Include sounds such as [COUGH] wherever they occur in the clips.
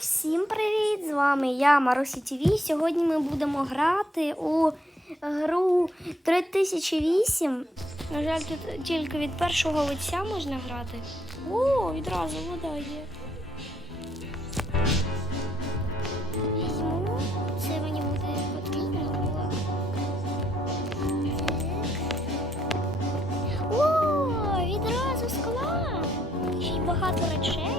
Всім привіт! З вами я, Марусі ТВ. Сьогодні ми будемо грати у гру 3008. На жаль, тут тільки від першого лиця можна грати. О, відразу вода є. Візьму. Це мені буде потрібно. О, відразу склад. Багато речей.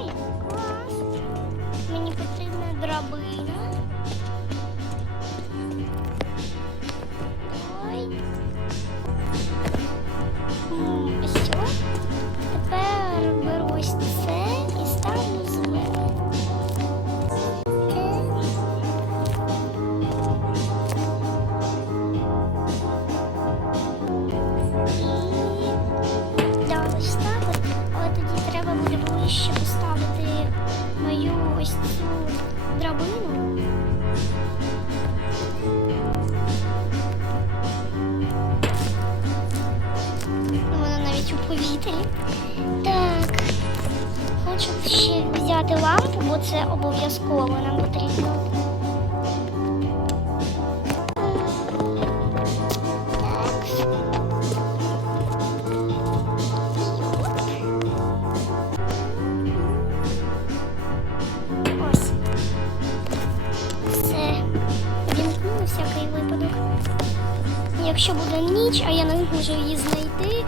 Повітрі. Так. Хочу ще взяти лампу, бо це обов'язково нам потрібно. Якщо буде ніч, а я не можу її знайти.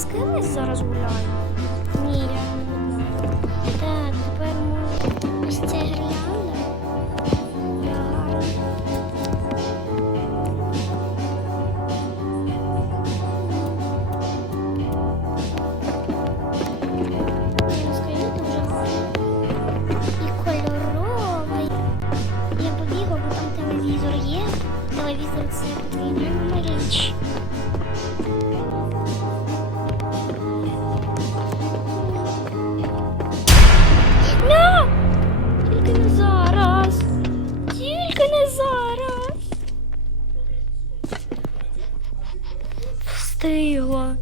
З кимось зараз гуляю? Ні, Встигла.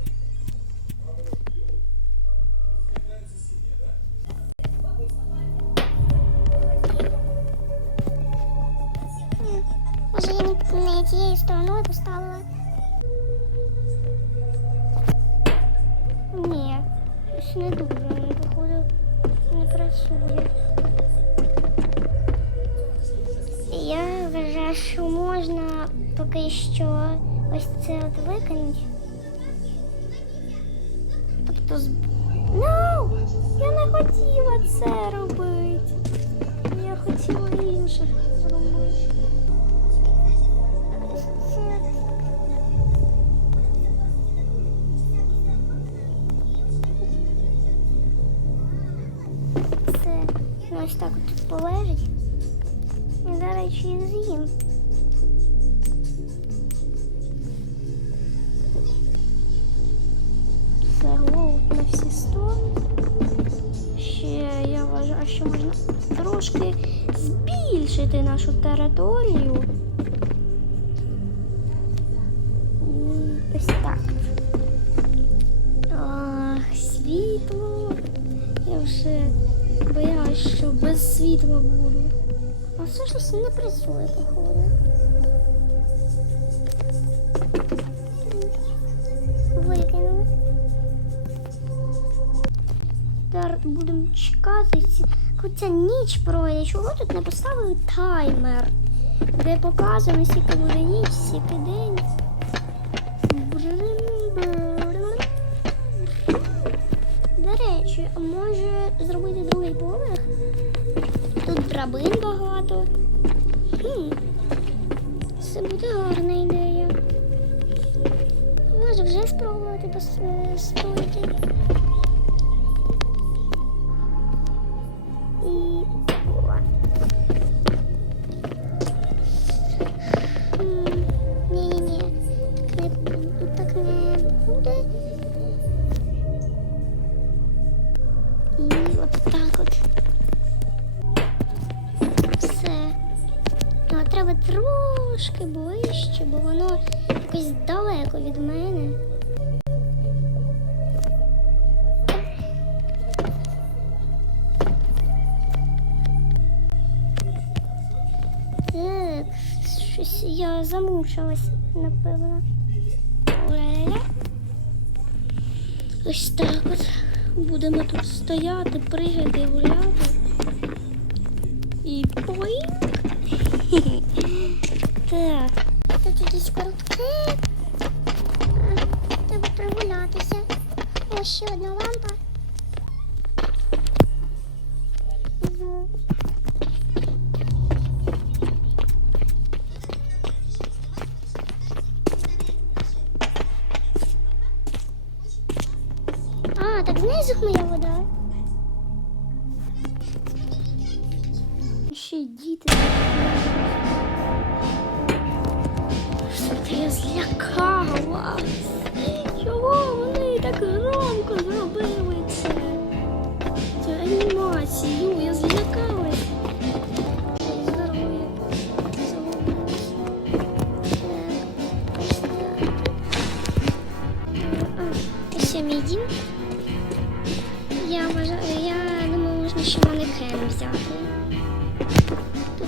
Може, я не, не тією стороною поставила? Ні, щось не дуже, воно, походу, не працює. Я вважаю, що можна поки що ось це от викинути. Тобто з... Ну, я не хотіла це робити. Я хотіла інше зробити. Ну ось так тут полежить. І зараз ще з'їм. Що можна трошки збільшити нашу територію. Ось так. Ах, світло. Я вже боялась, що без світла буду. А все ж не працює, походу. Будемо чекати Хоча ніч пройде, чого тут не поставили таймер, де показано, скільки буде ніч, скільки день. До речі, може зробити другий поверх? Тут драбин багато. Хм. Це буде гарна ідея. Може вже спробувати пос- Не, так не буде. І от от. Все. Ну, а треба трошки ближче, бо воно якось далеко від мене. Так, щось я замучилась, напевно. Ось так от. Будемо тут стояти, пригати, гуляти. І поїнк. [LAUGHS] Так. Тут якісь коротки. Треба прогулятися. Ось ще одна лампа. Ще діти. Я злякалась? Чого вони так громко зробили це? Цю анімацію, я злякалась. Ой, Здоров'я. Загубилась. Так, ось так. А, ось це мій дім. Я я думаю, можна ще манекен взяти.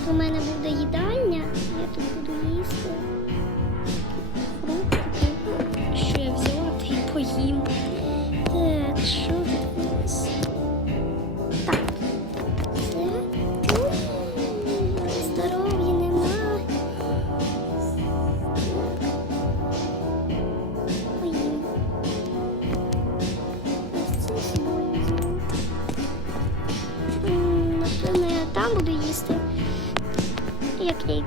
Тут у мене буде їдальня, я тут буду їсти. Фрукти. Що я взяла, й поїм. Так, що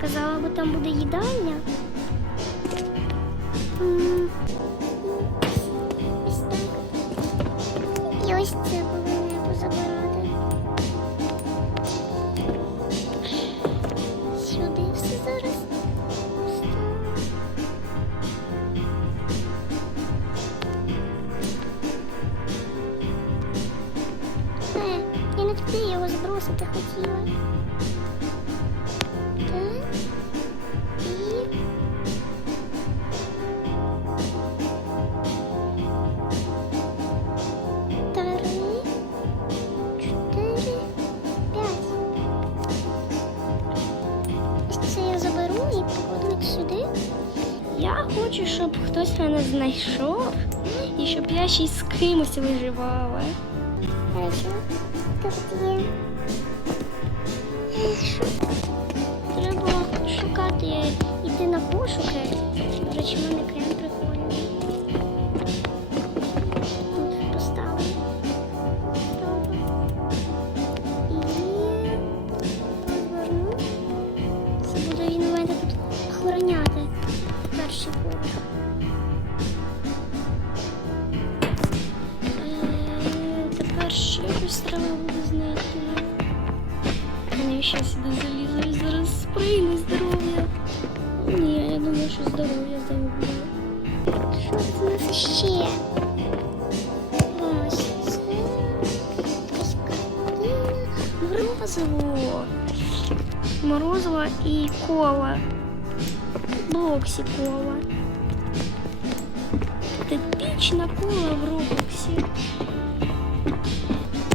казала, бо там буде їдальня. І ось це повинна позабирати. Сюди все зараз. Е, я не туди його збросити хотіла. Хтось мене знайшов і щоб я ще й з кимось виживала. Хорошо. Тут є. Треба шукати, йти на пошуки. До речі, мене крем ще? Ось це. Морозиво. Морозиво і кола. Блоксі кола. Типічна кола в Роблоксі.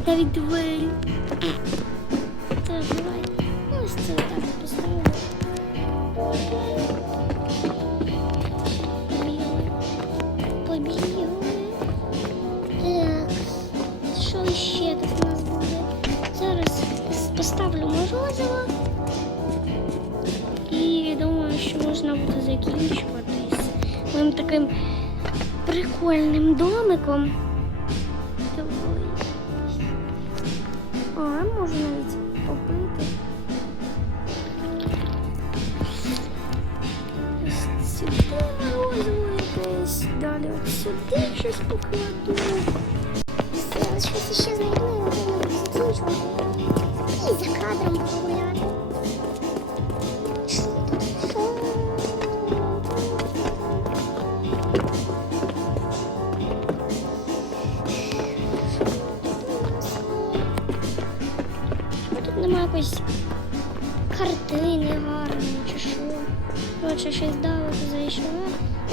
Навіть двері. Так, давай. Ось це так поставимо. Що ще тут у нас буде? Зараз поставлю морозиво. І думаю, що можна буде закінчуватись моїм таким прикольним домиком. А, можна навіть попити. Сюди морозиво якесь, далі от сюди щось покладу. Все, щось ще знайду, і закінчувати. І за кадром погуляти. Що тут? Що? Тут картини гарної чи що? Коротше, щось далеко зайшла,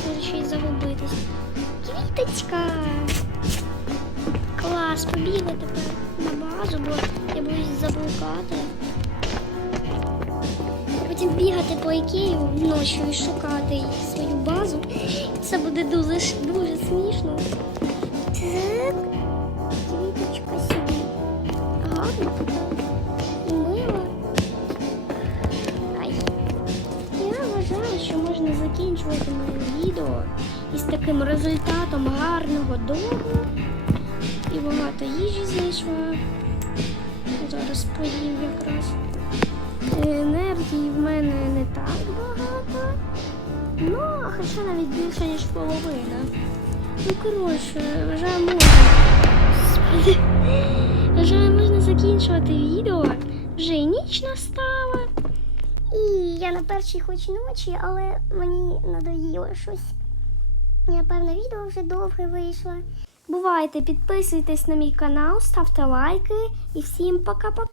може й загубитись. Квіточка! Клас, побігли тепер на базу, бо я боюсь заблукати. Потім бігати по Ікею вночі і шукати свою базу. Це буде дуже, дуже смішно. Так, квіточка собі. Гарно. І мило. Ай. Я вважаю, що можна закінчувати моє відео із таким результатом гарного дому. І багато їжі знайшла. Зараз поїм якраз. Енергії в мене не так багато. Ну, хоча навіть більше, ніж половина. Ну, коротше, вважаю, можна. [LAUGHS] Вважаю, можна закінчувати відео. Вже ніч настала. І я на першій хоч ночі, але мені надоїло щось. Я, певно, відео вже довге вийшло. Бувайте, підписуйтесь на мій канал, ставте лайки і всім пока-пока.